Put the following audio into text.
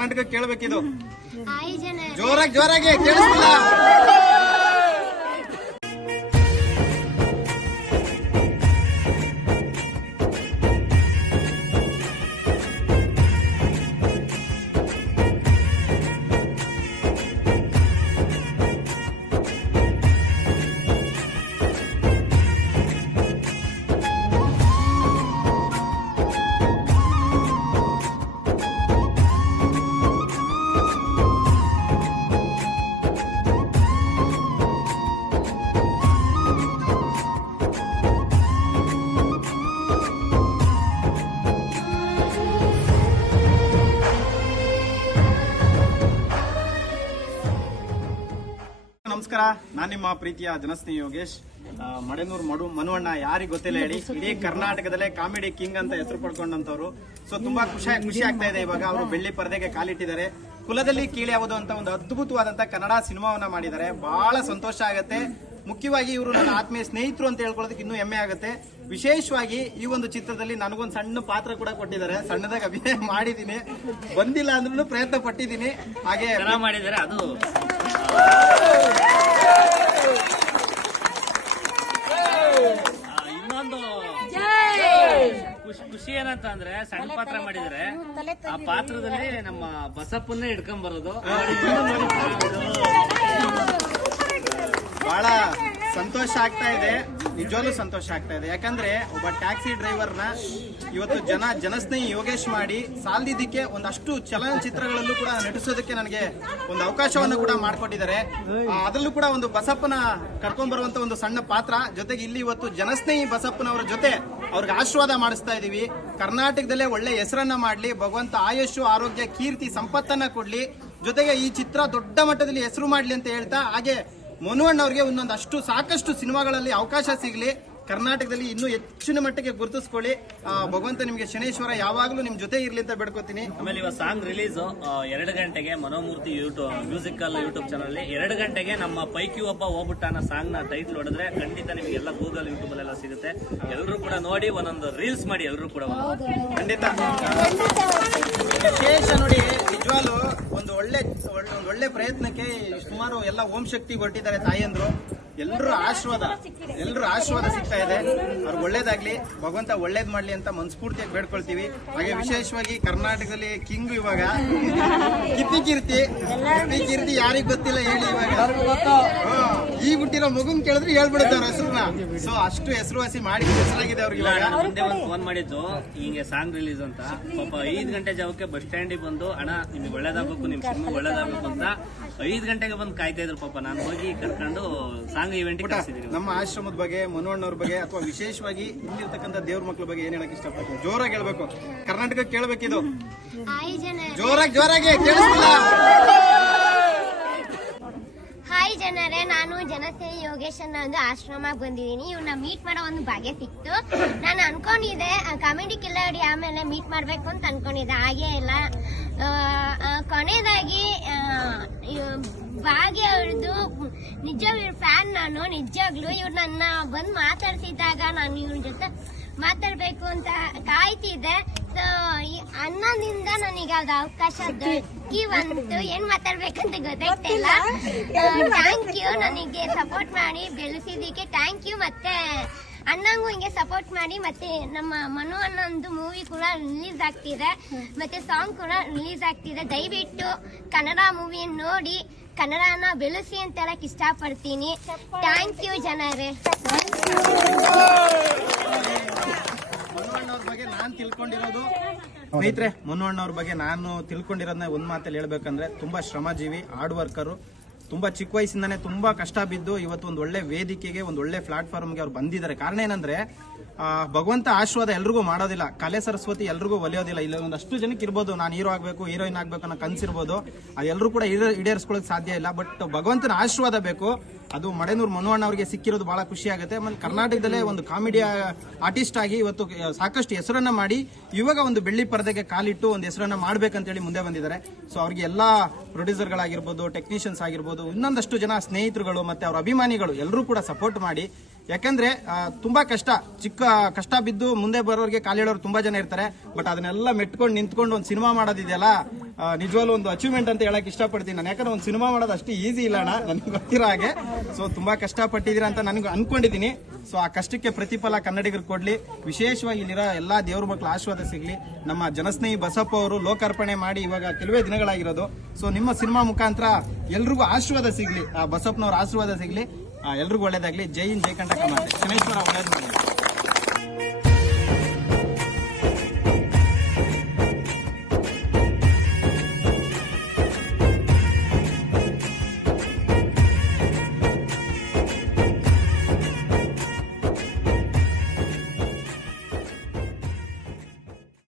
ಕರ್ನಾಟಕ ಕೇಳಬೇಕಿದು. ಜೋರಾಗಿ ಜೋರಾಗಿ ಕೇಳಿಸ್ತಿಲ್ಲ. ನಮಸ್ಕಾರ ನಾನ್ ನಿಮ್ಮ ಪ್ರೀತಿಯ ಜನಸ್ನೇಹಿ ಯೋಗೇಶ್ ಮಡೆನೂರ್ ಮಡು ಮನುವಣ್ಣ ಯಾರಿಗ್ ಗೊತ್ತಿಲ್ಲ ಹೇಳಿ, ಇಡೀ ಕರ್ನಾಟಕದಲ್ಲೇ ಕಾಮಿಡಿ ಕಿಂಗ್ ಅಂತ ಹೆಸರು ಪಡ್ಕೊಂಡಂತವ್ರು. ಸೊ ತುಂಬಾ ಖುಷಿ ಖುಷಿ ಆಗ್ತಾ ಇದೆ ಇವಾಗ. ಅವರು ಬೆಳ್ಳಿ ಪರದೆಗೆ ಕಾಲಿಟ್ಟಿದ್ದಾರೆ. ಕುಲದಲ್ಲಿ ಕೀಳಿ ಯಾವುದು ಅಂತ ಒಂದು ಅದ್ಭುತವಾದಂತ ಕನ್ನಡ ಸಿನಿಮಾವನ್ನ ಮಾಡಿದ್ದಾರೆ. ಬಹಳ ಸಂತೋಷ ಆಗತ್ತೆ. ಮುಖ್ಯವಾಗಿ ಇವರು ನನ್ನ ಆತ್ಮೀಯ ಸ್ನೇಹಿತರು ಅಂತ ಹೇಳ್ಕೊಳ್ಳೋದಕ್ಕೆ ಇನ್ನೂ ಹೆಮ್ಮೆ ಆಗುತ್ತೆ. ವಿಶೇಷವಾಗಿ ಈ ಒಂದು ಚಿತ್ರದಲ್ಲಿ ನನಗೊಂದು ಸಣ್ಣ ಪಾತ್ರ ಕೂಡ ಕೊಟ್ಟಿದ್ದಾರೆ. ಸಣ್ಣದಾಗಿ ಅಭಿನಯ ಮಾಡಿದ್ದೀನಿ. ಬಂದಿಲ್ಲ ಅಂದ್ರೂ ಪ್ರಯತ್ನ ಪಟ್ಟಿದ್ದೀನಿ. ಹಾಗೆ ಮಾಡಿದ್ದಾರೆ, ಅದು ಆ, ಇನ್ನೊಂದು ಖುಷಿ ಖುಷಿ ಏನಂತ ಅಂದ್ರೆ ಸಣ್ಣ ಪಾತ್ರ ಮಾಡಿದ್ರೆ ಆ ಪಾತ್ರದಲ್ಲಿ ನಮ್ಮ ಬಸಪ್ಪನ್ನೇ ಹಿಡ್ಕೊಂಡ್ ಬರೋದು. ಬಹಳ ಸಂತೋಷ ಆಗ್ತಾ ಇದೆ. ನಿಜವಾಗ್ಲೂ ಸಂತೋಷ ಆಗ್ತಾ ಇದೆ. ಯಾಕಂದ್ರೆ ಒಬ್ಬ ಟ್ಯಾಕ್ಸಿ ಡ್ರೈವರ್ನ ಇವತ್ತು ಜನ ಜನಸ್ನೇಹಿ ಯೋಗೇಶ್ ಮಾಡಿ ಸಾಲ್ದಿದ್ದಕ್ಕೆ ಒಂದಷ್ಟು ಚಲನಚಿತ್ರಗಳಲ್ಲೂ ಕೂಡ ನಟಿಸೋದಕ್ಕೆ ನನಗೆ ಒಂದು ಅವಕಾಶವನ್ನು ಕೂಡ ಮಾಡಿಕೊಟ್ಟಿದ್ದಾರೆ. ಅದರಲ್ಲೂ ಕೂಡ ಒಂದು ಬಸಪ್ಪನ ಕರ್ಕೊಂಡ್ ಬರುವಂತ ಒಂದು ಸಣ್ಣ ಪಾತ್ರ. ಜೊತೆಗೆ ಇಲ್ಲಿ ಇವತ್ತು ಜನಸ್ನೇಹಿ ಬಸಪ್ಪನವರ ಜೊತೆ ಅವ್ರಿಗೆ ಆಶೀರ್ವಾದ ಮಾಡಿಸ್ತಾ ಇದೀವಿ. ಕರ್ನಾಟಕದಲ್ಲೇ ಒಳ್ಳೆ ಹೆಸರನ್ನ ಮಾಡ್ಲಿ, ಭಗವಂತ ಆಯುಷು ಆರೋಗ್ಯ, ಕೀರ್ತಿ, ಸಂಪತ್ತನ್ನ ಕೊಡ್ಲಿ. ಜೊತೆಗೆ ಈ ಚಿತ್ರ ದೊಡ್ಡ ಮಟ್ಟದಲ್ಲಿ ಹೆಸರು ಮಾಡ್ಲಿ ಅಂತ ಹೇಳ್ತಾ, ಹಾಗೆ ಮನುವಣ್ಣ ಅವ್ರಿಗೆ ಒಂದೊಂದಷ್ಟು ಸಾಕಷ್ಟು ಸಿನಿಮಾಗಳಲ್ಲಿ ಅವಕಾಶ ಸಿಗ್ಲಿ. ಕರ್ನಾಟಕದಲ್ಲಿ ಇನ್ನೂ ಹೆಚ್ಚಿನ ಮಟ್ಟಿಗೆ ಗುರುತಿಸ್ಕೊಳ್ಳಿ. ಭಗವಂತ ನಿಮ್ಗೆ ಶನೇಶ್ವರ ಯಾವಾಗಲೂ ನಿಮ್ ಜೊತೆ ಇರ್ಲಿ ಅಂತ ಬೇಡ್ಕೋತೀನಿ. ಆಮೇಲೆ ಇವಾಗ ಸಾಂಗ್ ರಿಲೀಸ್ ಎರಡು ಗಂಟೆಗೆ Manomurthy YouTube musical YouTube channel ಎರಡು ಗಂಟೆಗೆ ನಮ್ಮ ಪೈಕಿ ಒಬ್ಬ ಹೋಗ್ಬಿಟ್ಟ ಅನ್ನೋ ಸಾಂಗ್ನ ಟೈಟ್ಲ್ ಹೊಡೆದ್ರೆ ಖಂಡಿತ ನಿಮಗೆಲ್ಲ ಗೂಗಲ್ ಯೂಟ್ಯೂಬ್ ಅಲ್ಲೆಲ್ಲ ಸಿಗುತ್ತೆ. ಎಲ್ಲರೂ ಕೂಡ ನೋಡಿ ಒಂದೊಂದು ರೀಲ್ಸ್ ಮಾಡಿ ಎಲ್ಲರೂ ಕೂಡ ಖಂಡಿತ. ವಿಶೇಷ ನೋಡಿ ನಿಜವಾಗ್ಲು ಒಂದು ಒಳ್ಳೆ ಒಳ್ಳೆ ಪ್ರಯತ್ನಕ್ಕೆ ಸುಮಾರು ಎಲ್ಲ ಓಂ ಶಕ್ತಿ ಹೊರಟಿದ್ದಾರೆ ತಾಯಿಯಂದ್ರು ಎಲ್ಲರೂ ಆಶೀರ್ವಾದ ಎಲ್ಲರೂ ಆಶೀರ್ವಾದ ಸಿಗ್ತಾ ಇದೆ. ಅವ್ರಿಗೆ ಒಳ್ಳೇದಾಗ್ಲಿ ಭಗವಂತ ಒಳ್ಳೇದ್ ಮಾಡ್ಲಿ ಅಂತ ಮನಸ್ಫೂರ್ತಿಯಾಗಿ ಬೇಡ್ಕೊಳ್ತೀವಿ. ಹಾಗೆ ವಿಶೇಷವಾಗಿ ಕರ್ನಾಟಕದಲ್ಲಿ ಕಿಂಗ್ ಇವಾಗ. ಕಿತ್ತಿ ಕೀರ್ತಿ ಕಿತ್ತಿ ಕೀರ್ತಿ ಯಾರಿಗ್ ಗೊತ್ತಿಲ್ಲ ಹೇಳಿ ಇವಾಗ. ಈ ಹುಟ್ಟಿರೋ ಮಗುನ್ ಕೇಳಿದ್ರೆ ಹೇಳ್ಬಿಡುತ್ತೆ ಅವ್ರ ಹೆಸರನ್ನ. ಸೊ ಅಷ್ಟು ಹೆಸರುವಾಸಿ ಮಾಡಿ ಹೆಸರಾಗಿದೆ ಅವ್ರಿಗೆ ಮುಂದೆ ಒಂದು ಫೋನ್ ಮಾಡಿದ್ದು ಹಿಂಗೆ ಸಾಂಗ್ ರಿಲೀಸ್ ಅಂತ. ಪಾಪ ಐದು ಗಂಟೆ ಜಾವಕ್ಕೆ ಬಸ್ ಸ್ಟ್ಯಾಂಡಿಗೆ ಬಂದು ಅಣ್ಣ ನಿಮ್ಗೆ ಒಳ್ಳೇದಾಗಬೇಕು ನಿಮ್ ಸಿನಿಮಾ ಒಳ್ಳೇದಾಗಬೇಕು ಅಂತ ಐದು ಗಂಟೆಗೆ ಬಂದು ಕಾಯ್ತಾ ಇದ್ರು ಪಾಪ. ನಾನು ಹೋಗಿ ಕರ್ಕೊಂಡು ಸಾಂಗ್ ಇವೆಂಟ್ ನಮ್ಮ ಆಶ್ರಮದ ಬಗ್ಗೆ ಮನೋಣ್ಣವ್ರ ಬಗ್ಗೆ ಅಥವಾ ವಿಶೇಷವಾಗಿ ಇಲ್ಲಿರ್ತಕ್ಕಂಥ ದೇವ್ರ ಮಕ್ಳ ಬಗ್ಗೆ ಏನ್ ಹೇಳಕ್ ಇಷ್ಟಪಡ್ತೀನಿ? ಜೋರಾಗಿ ಹೇಳ್ಬೇಕು. ಕರ್ನಾಟಕ ಕೇಳ್ಬೇಕಿದು. ಜೋರಾಗಿ ಜೋರಾಗಿ ಕೇಳಿಸ್ತಿಲ್ಲ. ಹಾಯ್ ಜನರೇ. ನಾನು ಜನತೆ ಯೋಗೇಶ್ ಅನ್ನೋ ಒಂದು ಆಶ್ರಮಕ್ಕೆ ಬಂದಿದ್ದೀನಿ. ಇವ್ರನ್ನ ಮೀಟ್ ಮಾಡೋ ಒಂದು ಭಾಗ್ಯ ಸಿಕ್ತು. ನಾನು ಅನ್ಕೊಂಡಿದ್ದೆ ಕಾಮಿಡಿ ಕಿಲಾಡಿ ಆಮೇಲೆ ಮೀಟ್ ಮಾಡ್ಬೇಕು ಅಂತ ಅನ್ಕೊಂಡಿದ್ದೆ. ಹಾಗೆ ಇಲ್ಲ. ಕೊನೆಯದಾಗಿ ಭಾಗ್ಯ ಅವ್ರದ್ದು ನಿಜ ಇವ್ರ ಫ್ಯಾನ್ ನಾನು ನಿಜವಾಗ್ಲು ಇವ್ರು ನನ್ನ ಬಂದು ಮಾತಾಡ್ತಿದ್ದಾಗ ನಾನು ಇವ್ರ ಜೊತೆ ಮಾತಾಡ್ಬೇಕು ಅಂತ ಕಾಯ್ತಿದ್ದೆ. ಸೊ ಅನ್ನದಿಂದ ನನಗೆ ಅದು ಅವಕಾಶ ದೊರಕಿವಂತು ಏನ್ ಮಾತಾಡ್ಬೇಕಂತ ಗೊತ್ತಾಗ್ತಿಲ್ಲ. ಥ್ಯಾಂಕ್ ಯು ನನಗೆ ಸಪೋರ್ಟ್ ಮಾಡಿ ಬೆಳೆಸಿದಕ್ಕೆ ಥ್ಯಾಂಕ್ ಯು ಮತ್ತೆ ಅಣ್ಣಂಗೂ ಹಿಂಗೆ ಸಪೋರ್ಟ್ ಮಾಡಿ ಮತ್ತೆ ನಮ್ಮ ಮನು ಅನ್ನೊಂದು ಮೂವಿ ಕೂಡ ರಿಲೀಸ್ ಆಗ್ತಿದೆ. ಮತ್ತೆ ಸಾಂಗ್ ಕೂಡ ರಿಲೀಸ್ ಆಗ್ತಿದೆ. ದಯವಿಟ್ಟು ಕನ್ನಡ ಮೂವಿಯನ್ನು ನೋಡಿ ಕನ್ನಡನ ಬೆಳೆಸಿ ಅಂತ ಹೇಳಕ್ ಇಷ್ಟಪಡ್ತೀನಿ ಥ್ಯಾಂಕ್ ಯು ಜನರೇ. ಮನುವಣ್ಣವ್ರ ಬಗ್ಗೆ ನಾನ್ ತಿಳ್ಕೊಂಡಿರೋದು. ಸ್ನೇಹಿತರೆ ಮುನ್ನೋಣ್ಣವ್ರ ಬಗ್ಗೆ ನಾನು ತಿಳ್ಕೊಂಡಿರೋದನ್ನ ಒಂದ್ ಮಾತಲ್ಲಿ ಹೇಳ್ಬೇಕಂದ್ರೆ ತುಂಬಾ ಶ್ರಮಜೀವಿ ಹಾರ್ಡ್ ವರ್ಕರು ತುಂಬಾ ಚಿಕ್ಕ ವಯಸ್ಸಿಂದಾನೆ ತುಂಬಾ ಕಷ್ಟ ಬಿದ್ದು ಇವತ್ತು ಒಂದು ಒಳ್ಳೆ ವೇದಿಕೆಗೆ ಒಂದು ಒಳ್ಳೆ ಪ್ಲಾಟ್ಫಾರ್ಮ್ಗೆ ಅವ್ರು ಬಂದಿದ್ದಾರೆ. ಕಾರಣ ಏನಂದ್ರೆ ಭಗವಂತ ಆಶೀರ್ವಾದ ಎಲ್ರಿಗೂ ಮಾಡೋದಿಲ್ಲ. ಕಲೆ ಸರಸ್ವತಿ ಎಲ್ರಿಗೂ ಒಲಿಯೋದಿಲ್ಲ. ಇಲ್ಲ ಒಂದಷ್ಟು ಜನಕ್ಕೆ ಇರ್ಬೋದು ನಾನು ಹೀರೋ ಆಗ್ಬೇಕು ಹೀರೋಯಿನ್ ಆಗ್ಬೇಕು ಅನ್ನೋ ಕನ್ಸಿರ್ಬೋದು ಅದೆಲ್ಲರೂ ಕೂಡ ಈಡೇ- ಈಡೇರಿಸ್ಕೊಳ್ಳೋಕೆ ಸಾಧ್ಯ ಇಲ್ಲ. ಬಟ್ ಭಗವಂತನ ಆಶೀರ್ವಾದ ಬೇಕು. ಅದು ಮಡೇನೂರು ಮನುವಣ್ಣ ಅವರಿಗೆ ಸಿಕ್ಕಿರೋದು ಬಹಳ ಖುಷಿ ಆಗುತ್ತೆ. ಆಮೇಲೆ ಕರ್ನಾಟಕದಲ್ಲೇ ಒಂದು ಕಾಮಿಡಿ ಆರ್ಟಿಸ್ಟ್ ಆಗಿ ಇವತ್ತು ಸಾಕಷ್ಟು ಹೆಸರನ್ನ ಮಾಡಿ ಇವಾಗ ಒಂದು ಬೆಳ್ಳಿ ಪರದೆಗೆ ಕಾಲಿಟ್ಟು ಒಂದು ಹೆಸರನ್ನ ಮಾಡ್ಬೇಕಂತೇಳಿ ಮುಂದೆ ಬಂದಿದ್ದಾರೆ. ಸೊ ಅವ್ರಿಗೆ ಎಲ್ಲಾ ಪ್ರೊಡ್ಯೂಸರ್ಗಳಾಗಿರ್ಬೋದು ಟೆಕ್ನಿಷಿಯನ್ಸ್ ಆಗಿರ್ಬೋದು, ಇನ್ನೊಂದಷ್ಟು ಜನ ಸ್ನೇಹಿತರುಗಳು ಮತ್ತೆ ಅವ್ರ ಅಭಿಮಾನಿಗಳು ಎಲ್ಲರೂ ಕೂಡ ಸಪೋರ್ಟ್ ಮಾಡಿ. ಯಾಕಂದ್ರೆ ತುಂಬಾ ಕಷ್ಟ. ಚಿಕ್ಕ ಕಷ್ಟ ಬಿದ್ದು ಮುಂದೆ ಬರೋರಿಗೆ ಕಾಲಿಡೋರು ತುಂಬಾ ಜನ ಇರ್ತಾರೆ. ಬಟ್ ಅದನ್ನೆಲ್ಲ ಮೆಟ್ಕೊಂಡು ನಿಂತ್ಕೊಂಡು ಒಂದು ಸಿನಿಮಾ ಮಾಡೋದಿದೆಯಲ್ಲ ನಿಜವಾಗ್ಲೂ ಒಂದು ಅಚೀವ್ಮೆಂಟ್ ಅಂತ ಹೇಳಕ್ ಇಷ್ಟಪಡ್ತೀನಿ. ನಾನು ಯಾಕಂದ್ರೆ ಒಂದು ಸಿನಿಮಾ ಮಾಡೋದು ಅಷ್ಟು ಈಸಿ ಇಲ್ಲ ಅಣ್ಣ, ನನಗೆ ಗೊತ್ತಿರೋ ಹಾಗೆ. ಸೊ ತುಂಬಾ ಕಷ್ಟಪಟ್ಟಿದ್ದೀರಾ ಅಂತ ನನಗೆ ಅನ್ಕೊಂಡಿದ್ದೀನಿ. ಸೊ ಆ ಕಷ್ಟಕ್ಕೆ ಪ್ರತಿಫಲ ಕನ್ನಡಿಗರು ಕೊಡ್ಲಿ. ವಿಶೇಷವಾಗಿ ಇಲ್ಲಿರೋ ಎಲ್ಲಾ ದೇವ್ರ ಮಕ್ಕಳ ಆಶೀರ್ವಾದ ಸಿಗ್ಲಿ. ನಮ್ಮ ಜನಸ್ನೇಹಿ ಬಸಪ್ಪ ಅವರು ಲೋಕಾರ್ಪಣೆ ಮಾಡಿ ಇವಾಗ ಕೆಲವೇ ದಿನಗಳಾಗಿರೋದು. ಸೊ ನಿಮ್ಮ ಸಿನಿಮಾ ಮುಖಾಂತರ ಎಲ್ರಿಗೂ ಆಶೀರ್ವಾದ ಸಿಗ್ಲಿ. ಆ ಬಸಪ್ಪನವ್ರ ಆಶೀರ್ವಾದ ಸಿಗ್ಲಿ. ಎಲ್ರಿಗೂ ಒಳ್ಳೇದಾಗ್ಲಿ. ಜೈ ಹಿಂದ್, ಜೈ ಮಾತೆ. ಶನೇಶ್ವರ ಒಳ್ಳೇದು ಮಾಡಿ